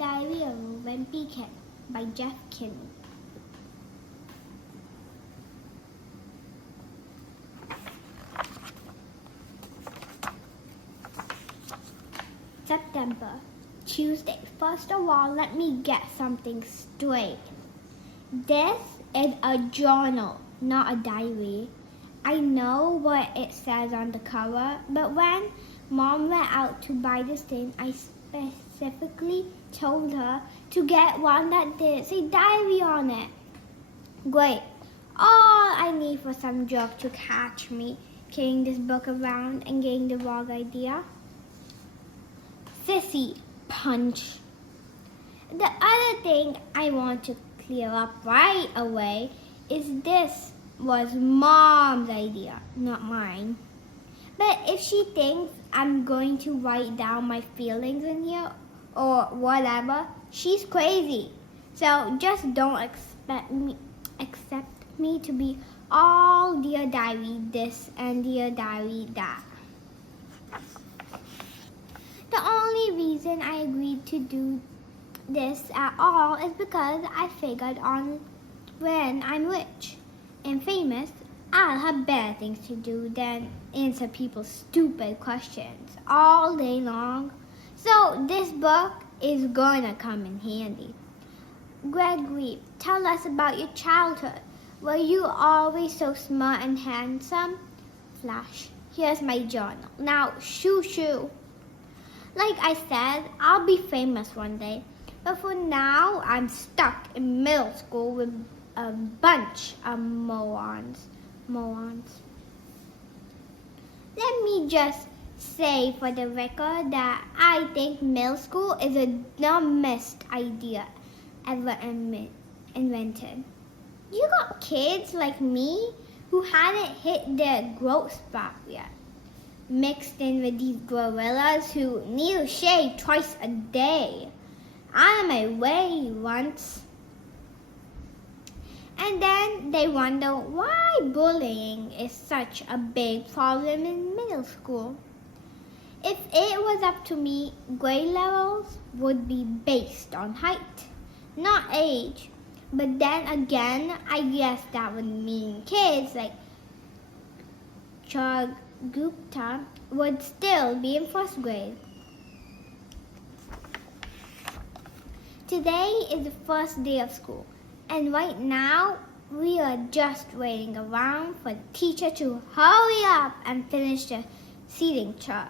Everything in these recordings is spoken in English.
Diary of a Wimpy Kid by Jeff Kinney. September, Tuesday. First of all, let me get something straight. This is a journal, not a diary. I know what it says on the cover, but when Mom went out to buy this thing, I specifically told her to get one that did say diary on it. Great. All I need for some jerk to catch me carrying this book around and getting the wrong idea. Sissy punch. The other thing I want to clear up right away is this was Mom's idea, not mine. But if she thinks I'm going to write down my feelings in here or whatever, she's crazy. So just don't accept me to be all Dear Diary this and Dear Diary that. The only reason I agreed to do this at all is because I figured on when I'm rich and famous, I'll have better things to do than answer people's stupid questions all day long. So this book is gonna come in handy. Gregory, tell us about your childhood. Were you always so smart and handsome? Flash, here's my journal. Now, shoo. Like I said, I'll be famous one day. But for now, I'm stuck in middle school with a bunch of morons. Let me just say for the record that I think middle school is the dumbest idea ever invented. You got kids like me who hadn't hit their growth spot yet, mixed in with these gorillas who need to shave twice a day. Out of my way once. And then they wonder why bullying is such a big problem in middle school. If it was up to me, grade levels would be based on height, not age. But then again, I guess that would mean kids like Gupta would still be in first grade. Today is the first day of school, and right now we are just waiting around for the teacher to hurry up and finish the seating chart.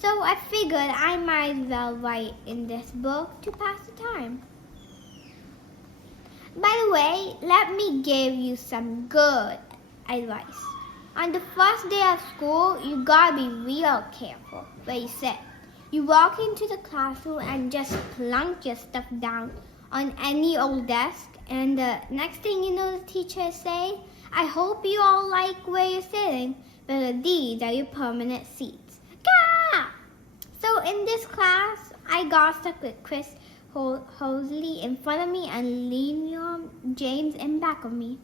So I figured I might as well write in this book to pass the time. By the way, let me give you some good advice. On the first day of school, you gotta be real careful where you sit. You walk into the classroom and just plunk your stuff down on any old desk, and the next thing you know, the teacher say, I hope you all like where you're sitting, but these are your permanent seats. Gah! So in this class, I got stuck with Chris Hosley in front of me and Leon James in back of me.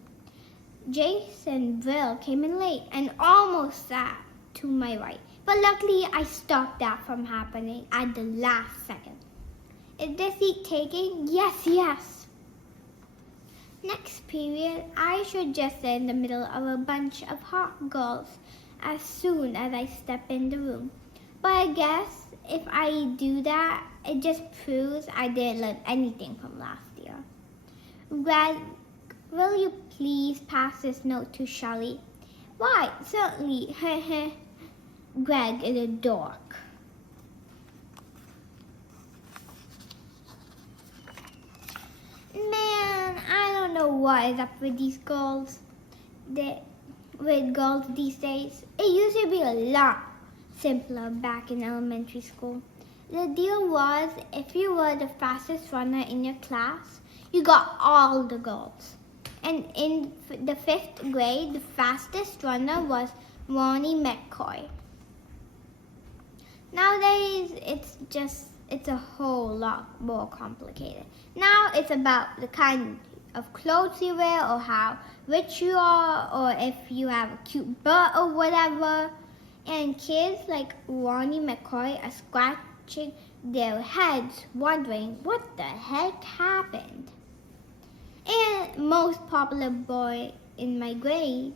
Jason Brill came in late and almost sat to my right. But luckily, I stopped that from happening at the last second. Is this seat taken? Yes. Next period, I should just sit in the middle of a bunch of hot girls as soon as I step in the room. But I guess if I do that, it just proves I didn't learn anything from last year. Greg, will you please pass this note to Shelley? Why, certainly. Greg is a dork. Man, I don't know what is up with these girls. With girls these days. It used to be a lot simpler back in elementary school. The deal was, if you were the fastest runner in your class, you got all the girls. And in the 5th grade, the fastest runner was Ronnie McCoy. Nowadays, it's a whole lot more complicated. Now it's about the kind of clothes you wear or how rich you are or if you have a cute butt or whatever. And kids like Ronnie McCoy are scratching their heads wondering what the heck happened. And most popular boy in my grade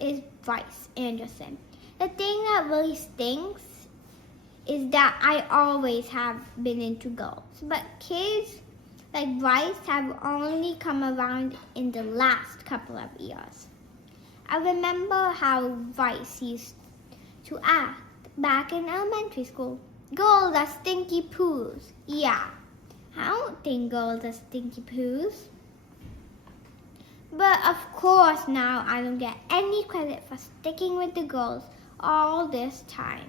is Bryce Anderson. The thing that really stinks is that I always have been into girls, but kids like Bryce have only come around in the last couple of years. I remember how Bryce used to act back in elementary school. Girls are stinky poos. Yeah, I don't think girls are stinky poos. But of course now I don't get any credit for sticking with the girls all this time.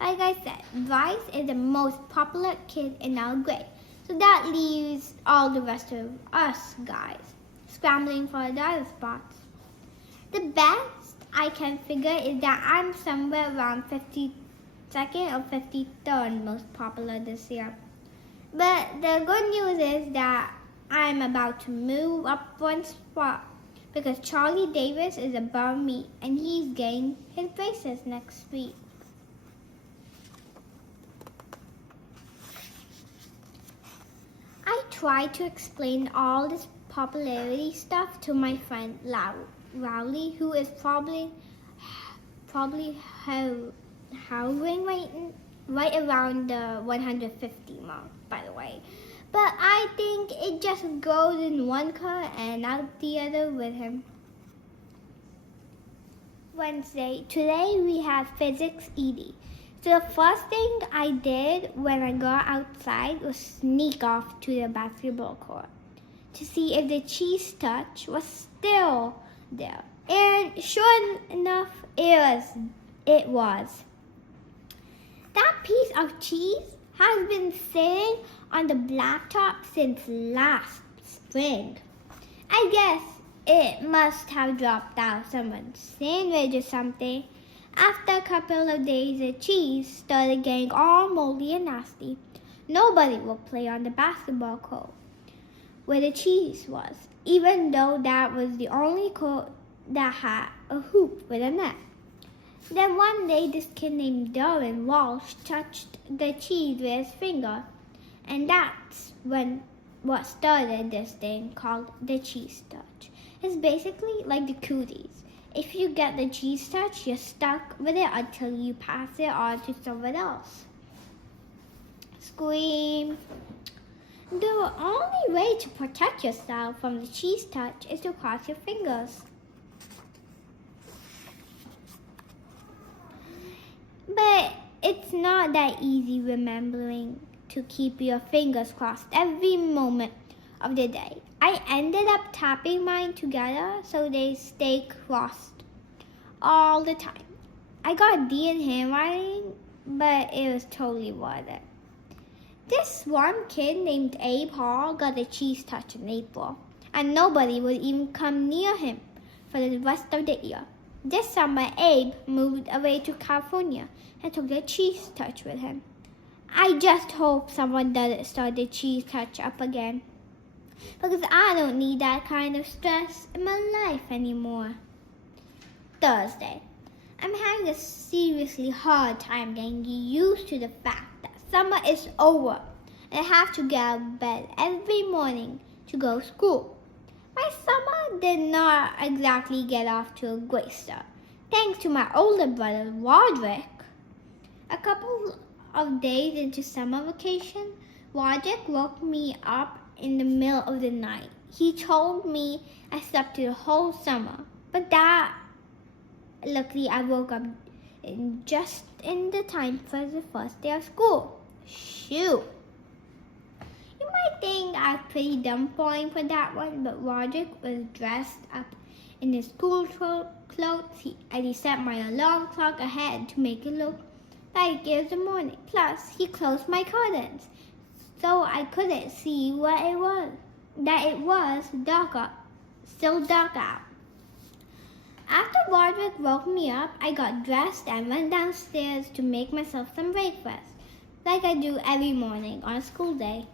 Like I said, Bryce is the most popular kid in our grade. So that leaves all the rest of us guys scrambling for the other spots. The best I can figure is that I'm somewhere around 52nd or 53rd most popular this year. But the good news is that I'm about to move up one spot because Charlie Davis is above me and he's getting his braces next week. I tried to explain all this popularity stuff to my friend Rowley, who is probably hovering right around the 150 mark, by the way. But I think it just goes in one car and out the other with him. Wednesday. Today we have physics ED. So the first thing I did when I got outside was sneak off to the basketball court to see if the cheese touch was still there. And sure enough, it was. That piece of cheese has been sitting on the blacktop since last spring. I guess it must have dropped out someone's sandwich or something. After a couple of days, the cheese started getting all moldy and nasty. Nobody will play on the basketball court where the cheese was, even though that was the only court that had a hoop with a net. Then one day, this kid named Darren Walsh touched the cheese with his finger, and that's what started this thing called the cheese touch. It's basically like the cooties. If you get the cheese touch, you're stuck with it until you pass it on to someone else. Scream. The only way to protect yourself from the cheese touch is to cross your fingers. But it's not that easy remembering to keep your fingers crossed every moment of the day. I ended up tapping mine together so they stay crossed all the time. I got D in handwriting, but it was totally worth it. This one kid named Abe Hall got a cheese touch in April, and nobody would even come near him for the rest of the year. This summer, Abe moved away to California and took the cheese touch with him. I just hope someone doesn't start the cheese touch up again, because I don't need that kind of stress in my life anymore. Thursday. I'm having a seriously hard time getting used to the fact that summer is over and I have to get out of bed every morning to go to school. My summer did not exactly get off to a great start, thanks to my older brother, Roderick. A couple of days into summer vacation, Roderick woke me up in the middle of the night. He told me I slept through the whole summer, but luckily I woke up just in the time for the first day of school. Shoot! You might think I was pretty dumb falling for that one, but Roderick was dressed up in his school clothes and he set my alarm clock ahead to make it look like it was the morning. Plus, he closed my curtains so I couldn't see what it was. That it was still dark out. After Roderick woke me up, I got dressed and went downstairs to make myself some breakfast, like I do every morning on a school day.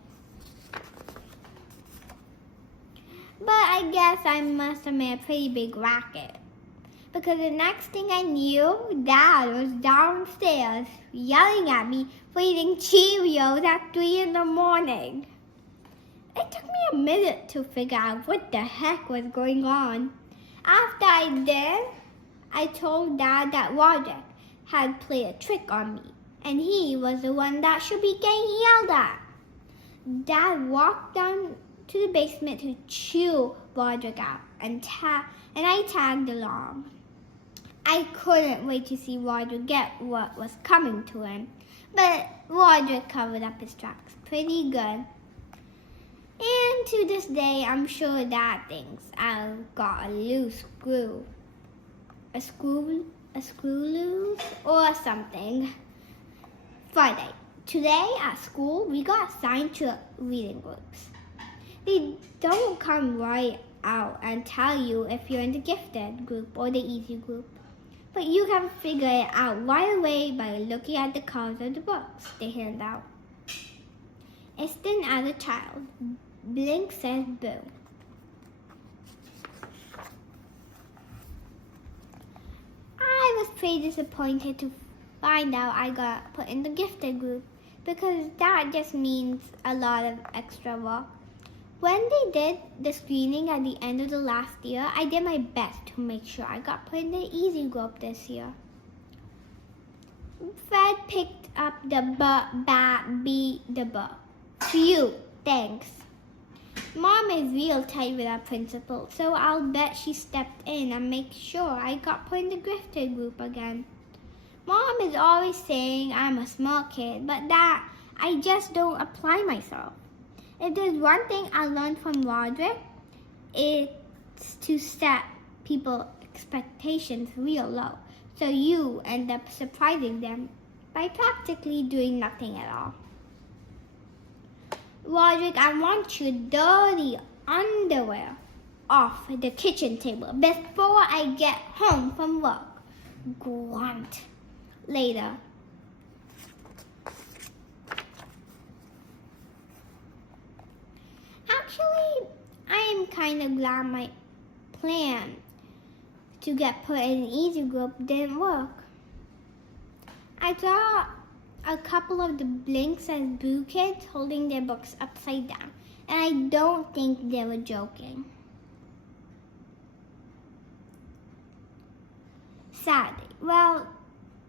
But I guess I must have made a pretty big racket, because the next thing I knew, Dad was downstairs yelling at me for eating Cheerios at 3 in the morning. It took me a minute to figure out what the heck was going on. After I did, I told Dad that Roderick had played a trick on me, and he was the one that should be getting yelled at. Dad walked down to the basement to chew Roderick out, and I tagged along. I couldn't wait to see Roderick get what was coming to him, but Roderick covered up his tracks pretty good. And to this day, I'm sure Dad thinks I've got a loose screw. A screw loose or something. Friday. Today at school, we got assigned to reading groups. They don't come right out and tell you if you're in the gifted group or the easy group. But you can figure it out right away by looking at the covers of the books they hand out. Instant as a child. Blink says boo. I was pretty disappointed to find out I got put in the gifted group because that just means a lot of extra work. When they did the screening at the end of the last year, I did my best to make sure I got put in the easy group this year. Fred picked up the the book. Phew, thanks. Mom is real tight with our principal, so I'll bet she stepped in and made sure I got put in the gifted group again. Mom is always saying I'm a smart kid, but that I just don't apply myself. If there's one thing I learned from Roderick, it's to set people's expectations real low, so you end up surprising them by practically doing nothing at all. Roderick, I want your dirty underwear off the kitchen table before I get home from work. Grunt. Later. Actually, I am kind of glad my plan to get put in an easy group didn't work. I saw a couple of the Blinks and Boo kids holding their books upside down, and I don't think they were joking. Saturday. Well,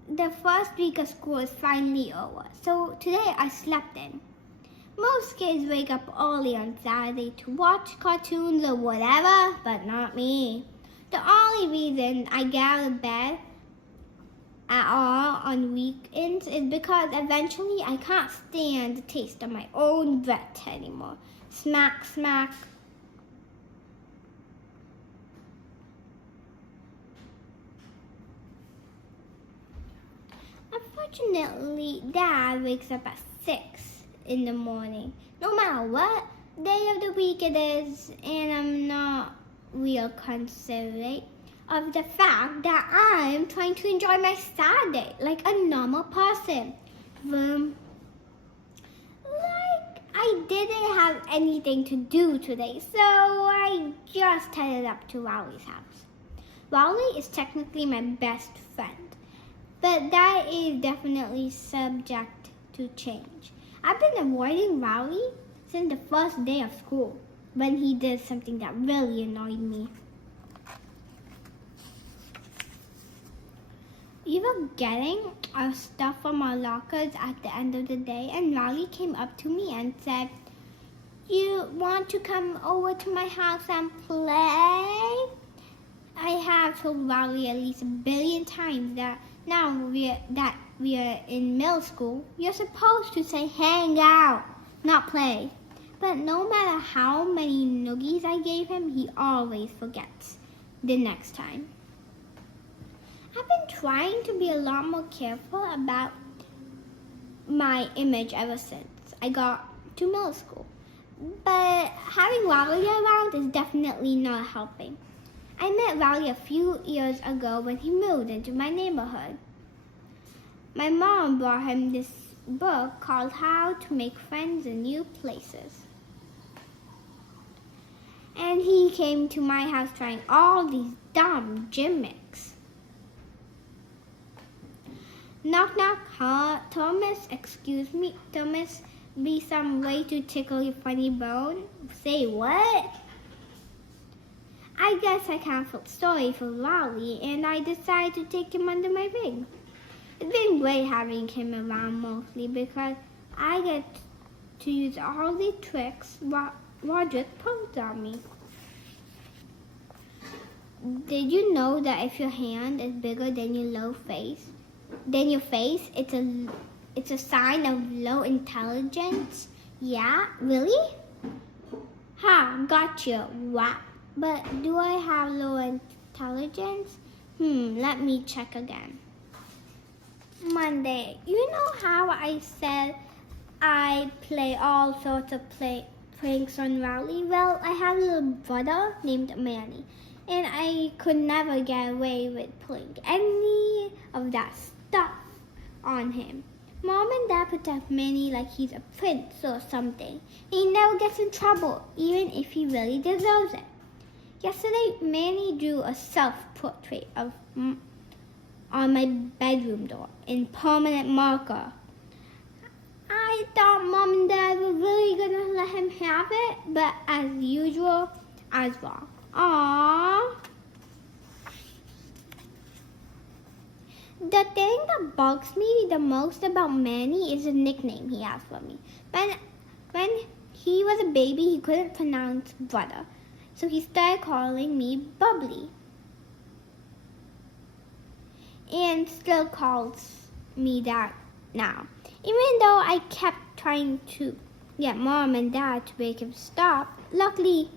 the first week of school is finally over, so today I slept in. Most kids wake up early on Saturday to watch cartoons or whatever, but not me. The only reason I get out of bed at all on weekends is because eventually I can't stand the taste of my own breath anymore. Smack, smack. Unfortunately, Dad wakes up at 6 in the morning, no matter what day of the week it is, and I'm not real considerate of the fact that I'm trying to enjoy my Saturday like a normal person. Like I didn't have anything to do today, so I just headed up to Rowley's house. Rowley is technically my best friend, but that is definitely subject to change. I've been avoiding Rowley since the first day of school when he did something that really annoyed me. We were getting our stuff from our lockers at the end of the day, and Rowley came up to me and said, "You want to come over to my house and play?" I have told Rowley at least 1 billion times that now that we are in middle school, you're supposed to say hang out, not play. But no matter how many noogies I gave him, he always forgets the next time. I've been trying to be a lot more careful about my image ever since I got to middle school. But having Rowley around is definitely not helping. I met Rowley a few years ago when he moved into my neighborhood. My mom brought him this book called How to Make Friends in New Places. And he came to my house trying all these dumb gimmicks. Knock, knock, huh? Thomas, excuse me, Thomas, be some way to tickle your funny bone? Say what? I guess I can't feel sorry for Raleigh, and I decided to take him under my wing. It's been great having him around mostly because I get to use all the tricks Roderick pulled on me. Did you know that if your hand is bigger than your face, it's a sign of low intelligence? Yeah, really? Ha, gotcha. Wow. But do I have low intelligence? Let me check again. Monday. You know how I said I play all sorts of pranks on Rowley? Well, I have a little brother named Manny, and I could never get away with playing any of that stuff on him. Mom and Dad protect Manny like he's a prince or something. He never gets in trouble, even if he really deserves it. Yesterday, Manny drew a self-portrait on my bedroom door in permanent marker. I thought Mom and Dad were really gonna let him have it, but as usual, I was wrong. Aww. The thing that bugs me the most about Manny is the nickname he has for me. When he was a baby, he couldn't pronounce brother, so he started calling me Bubbly. And still calls me that now. Even though I kept trying to get Mom and Dad to make him stop, luckily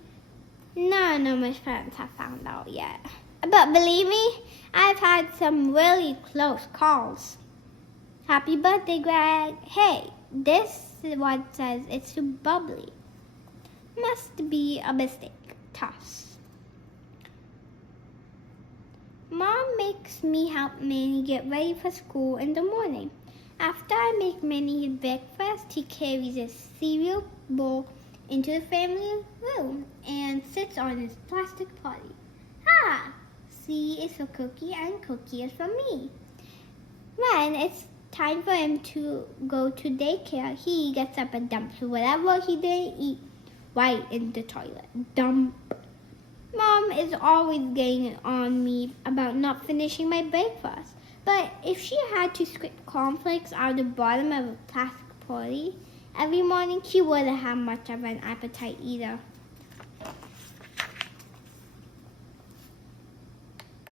none of my friends have found out yet. But believe me, I've had some really close calls. Happy birthday, Greg. Hey, this is what says it's too bubbly. Must be a mistake. Toss. Mom makes me help Manny get ready for school in the morning. After I make Manny his breakfast, he carries his cereal bowl into the family room and sits on his plastic potty. Ah, C is for cookie and cookie is for me. When it's time for him to go to daycare, he gets up and dumps whatever he didn't eat right in the toilet. Dump. Mom is always getting on me about not finishing my breakfast. But if she had to scrape cornflakes out of the bottom of a plastic potty every morning, she wouldn't have much of an appetite either.